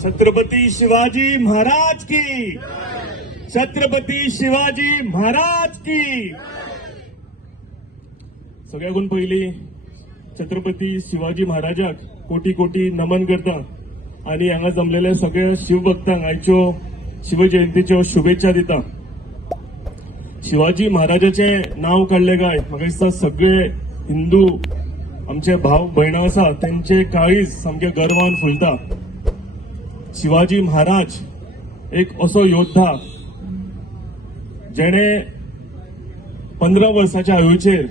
छत्रपती शिवाजी महाराज की, छत्रपती शिवाजी महाराज की। सगळ्याकून पहिली छत्रपती शिवाजी महाराजाक कोटी कोटी नमन करता आणि हांगा जमलेल्या सगळ्या शिवभक्तांक आयच्यो शिवजयंतीच्यो शुभेच्छा दिता। शिवाजी महाराजाचे नाव काढले काय म्हाका दिसता सगळे हिंदू आमचे भाव भयणां आसा त्यांचे काळीज सामके गर्वान फुलता। शिवाजी महाराज एक असो योद्धा जेणे 15 वर्साच्या आयुचेर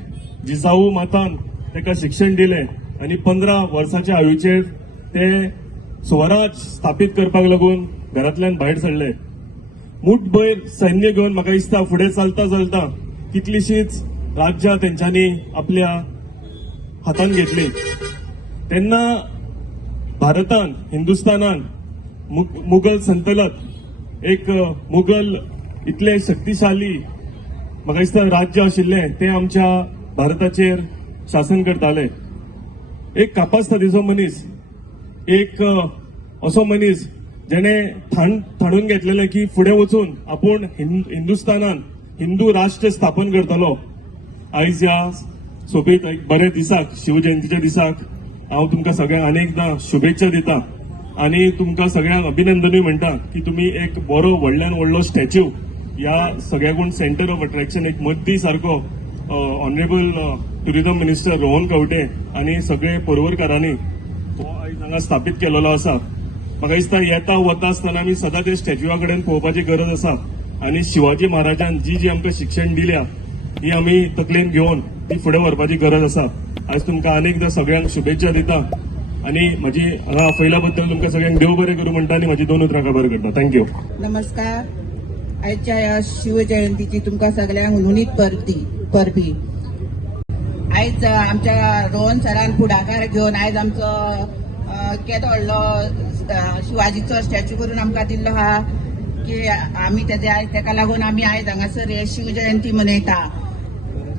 जिजाऊ मातान ताका शिक्षण दिले आणि 15 वर्साच्या आयुचेर ते स्वराज स्थापित करपाक लागून घरांतल्यान भायर सरले। मुठभर सैन्य घेवन म्हाका दिसता फुडें चलता चलता कितलीशीच राज्यां तेंच्यांनी आपल्या हातान घेतली। तेन्ना भारतान हिंदुस्थानान मुघल संतलत एक मुघल इतले शक्तिशाली म्हाका दिसता राज्य आशिल्ले ते आमच्या भारताचेर शासन करताले। एक कापास्थादीचो मनीस, एक असो मनीस जेणे थाणून घेतलेले की फुडें वचून आपूण हिंदुस्थानान हिंदू राष्ट्र स्थापन करतलो। आयज ह्या सोबीत एक बरे दिसाक शिवजयंतीच्या दिसाक हांव तुमकां सगळ्यांक अनेकदां शुभेच्छा दिता आणि तुमकां सगळ्यांक अभिनंदनूय म्हणटा की तुमी एक बरो व्हडल्यान व्हडलो स्टॅच्यू ह्या सगळ्याकून सेंटर ऑफ अट्रॅक्शन एक मद्दी सारको honourable tourism minister Rohan Khaunte आणि सगळे पर्वरकारांनी हो आयज हांगा स्थापीत केलेलो आसा। म्हाका दिसता येता वता आसतना आमी सदां ते स्टॅच्यूआ कडेन पळोवपाची गरज आसा आणि शिवाजी महाराजान जी जी आमकां शिक्षण दिल्या ही आमी तकलेन घेवन ती फुडें व्हरपाची गरज आसा। आयज तुमकां अनेकदां सगळ्यांक शुभेच्छा दिता आणि माझी हांगा आपयल्या बद्दल तुमकां सगळ्यांक देव बरें करूं म्हणटा आनी म्हजी 2 उतरां काबार करता। थँक्यू। नमस्कार। आजच्या ह्या शिवजयंतीची तुमकां सगळ्यांक हुनहुनीत परबी। आयज आमच्या रोहन सरान पुढाकार घेवन आयज आमचो केदो व्हडलो शिवाजीचो स्टॅच्यू करून आमकां दिल्लो आहा की आमी तेका लागून आमी आयज हांगासर हे शिवजयंती मनयता।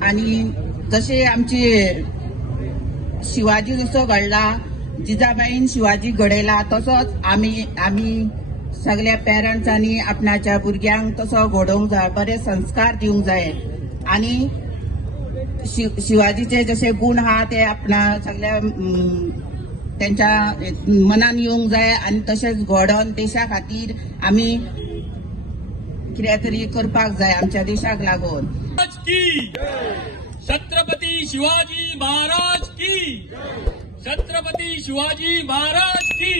आणि जशे आमची शिवाजी जसो घडला, जिजाबाईन शिवाजी घडयला तसोच आमी सगळ्या पेरंट्सांनी आपणाच्या भुरग्यांक तसो घडोवंक जाय, बरे संस्कार दिवंक जाय आणि शिवाजीचे जसे गुण आहा ते आपणा सगळ्या त्यांच्या मनान येवंक जाय आणि तशेंच घडोवन देशा खातीर आमी कितें तरी करपाक जाय आमच्या देशाक लागून। छत्रपती शिवाजी महाराज की, छत्रपती शिवाजी महाराज की।